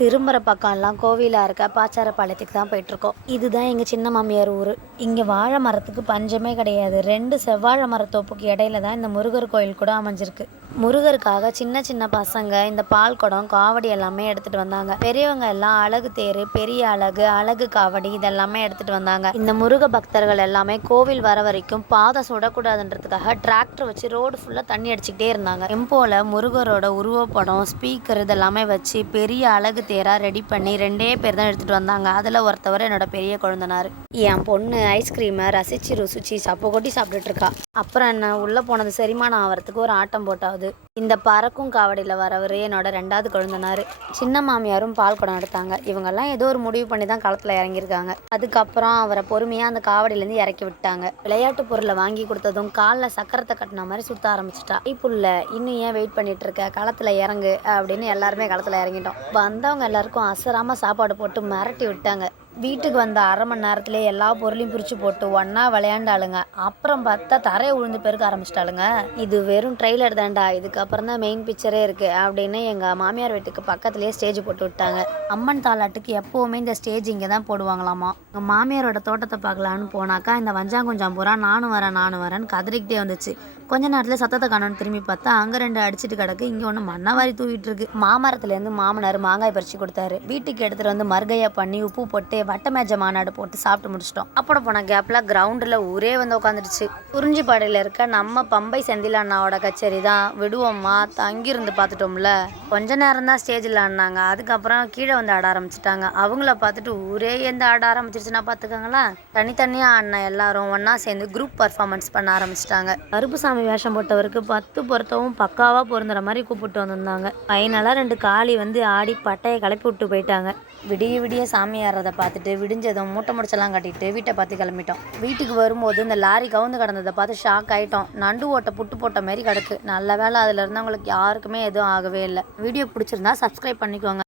திரும்புற பக்கம்லாம் கோவிலாக இருக்க பாச்சாரப்பாளையத்துக்கு தான் போயிட்டுருக்கோம். இதுதான் எங்கள் சின்ன மாமியார் ஊர். இங்கே வாழை மரத்துக்கு பஞ்சமே கிடையாது. 2 செவ்வாழை மரத்தோப்புக்கு இடையில தான் இந்த முருகர் கோயில் கூட அமைஞ்சிருக்கு. முருகருக்காக சின்ன சின்ன பசங்க இந்த பால் குடம் காவடி எல்லாமே எடுத்துகிட்டு வந்தாங்க. பெரியவங்க எல்லாம் அழகு தேர், பெரிய அழகு, அழகு காவடி இதெல்லாமே எடுத்துகிட்டு வந்தாங்க. இந்த முருக பக்தர்கள் எல்லாமே கோவில் வர வரைக்கும் பாதம் சுடக்கூடாதுன்றதுக்காக டிராக்டர் வச்சு ரோடு ஃபுல்லாக தண்ணி அடிச்சுக்கிட்டே இருந்தாங்க. எம்போல முருகரோட உருவப்படம், ஸ்பீக்கர் இதெல்லாமே வச்சு பெரிய அழகு தேரா ரெடி பண்ணி 2 பேர் தான் எடுத்துகிட்டு வந்தாங்க. அதில் ஒருத்தவர் என்னோட பெரிய குழந்தனார். என் பொண்ணு ஐஸ்கிரீமை ரசித்து ருசிச்சு சப்ப கொட்டி சாப்பிட்டுட்டு இருக்கா. அப்புறம் என்ன உள்ளே போனது செரிமானம் ஆகிறதுக்கு ஒரு ஆட்டம் போட்டாவது. இந்த பறக்கும் காவடியில் வரவர் என்னோட 2வது குழந்தனார். சின்ன மாமியாரும் பால் குடம் எடுத்தாங்க. இவங்கெல்லாம் ஏதோ ஒரு முடிவு பண்ணி தான் களத்தில் இறங்கியிருக்காங்க. அதுக்கப்புறம் அவரை பொறுமையாக அந்த காவடியிலேருந்து இறக்கி விட்டாங்க. விளையாட்டு பொருளை வாங்கி கொடுத்ததும் காலில் சக்கரத்தை கட்டின மாதிரி சுத்த ஆரம்பிச்சிட்டா. புள்ள இன்னும் ஏன் வெயிட் பண்ணிட்டு இருக்க, களத்தில் இறங்கு அப்படின்னு எல்லாருமே களத்தில் இறங்கிட்டோம். வந்தவங்க எல்லாருக்கும் அசராமல் சாப்பாடு போட்டு மிரட்டி விட்டாங்க. வீட்டுக்கு வந்த 1/2 மணி நேரத்துலேயே எல்லா பொருளையும் பிரித்து போட்டு ஒன்றா விளையாண்டாளுங்க. அப்புறம் பார்த்தா தரையை உழுந்து பெருக்க ஆரம்பிச்சிட்டாளுங்க. இது வெறும் ட்ரெய்லர் தான்டா, இதுக்கப்புறம் தான் மெயின் பிக்சரே இருக்குது அப்படின்னு எங்கள் மாமியார் வீட்டுக்கு பக்கத்துலேயே ஸ்டேஜ் போட்டு விட்டாங்க. அம்மன் தாலாட்டுக்கு எப்போவுமே இந்த ஸ்டேஜ் இங்கே தான் போடுவாங்களாமா. எங்கள் மாமியாரோட தோட்டத்தை பார்க்கலான்னு போனாக்கா இந்த வஞ்சாங்குஞ்சாம்பூரா நானும் வரேன்னு கதறிக்கிட்டே வந்துச்சு. கொஞ்ச நேரத்தில் சத்தத்தை காணோன்னு திரும்பி பார்த்தா அங்கே 2 அடிச்சுட்டு கிடக்கு, இங்கே ஒன்று மண்ணவாரி தூவிட்டு இருக்கு. மாமரத்துலேருந்து மாமனார் மாங்காய் பறித்து கொடுத்தாரு. வீட்டுக்கு எடுத்துகிட்டு வந்து மறுகையாக பண்ணி உப்பு போட்டு வட்ட மேஜை மாநாடு போட்டு சாப்பிட்டு முடிச்சிட்டோம். அப்புறம் போன கேப்பில் கிரவுண்டில் ஊரே வந்து உட்காந்துடுச்சு. குறிஞ்சிப்பாடியில் இருக்க நம்ம பம்பை செந்தில் அண்ணாவோட கச்சேரி தான். விடுவோம்மா, தங்கியிருந்து பார்த்துட்டோம்ல. கொஞ்ச நேரம் தான் ஸ்டேஜில் ஆடினாங்க. அதுக்கப்புறம் கீழே வந்து ஆட ஆரம்பிச்சிட்டாங்க. அவங்கள பார்த்துட்டு ஊரே எந்த ஆட ஆரம்பிச்சிருச்சுன்னா பார்த்துக்கோங்களேன். தனித்தனியாக ஆடின எல்லாரும் ஒன்றா சேர்ந்து குரூப் பர்ஃபார்மன்ஸ் பண்ண ஆரம்பிச்சிட்டாங்க. கருப்புசாமி வேஷம் போட்டவருக்கு 10 பொருத்தவும் பக்காவாக பொருந்துற மாதிரி கூப்பிட்டு வந்திருந்தாங்க. ஃபைனலாக 2 காளி வந்து ஆடி பட்டையை கிளப்பி விட்டு போயிட்டாங்க. விடிய சாமி ஏறதை பார்த்துட்டு விடிஞ்சதும் மூட்டை முடிச்செல்லாம் கட்டிட்டு வீட்டை பார்த்து கிளம்பிட்டோம். வீட்டுக்கு வரும்போது இந்த லாரி கவுந்து கிடந்ததை பார்த்து ஷாக் ஆகிட்டோம். நண்டு ஓட்டை புட்டு போட்ட மாதிரி கிடக்கு. நல்ல வேலை அதில் இருந்தவங்களுக்கு யாருக்குமே எதுவும் ஆகவே இல்லை. வீடியோ பிடிச்சிருந்தா சப்ஸ்கிரைப் பண்ணிக்கோங்க.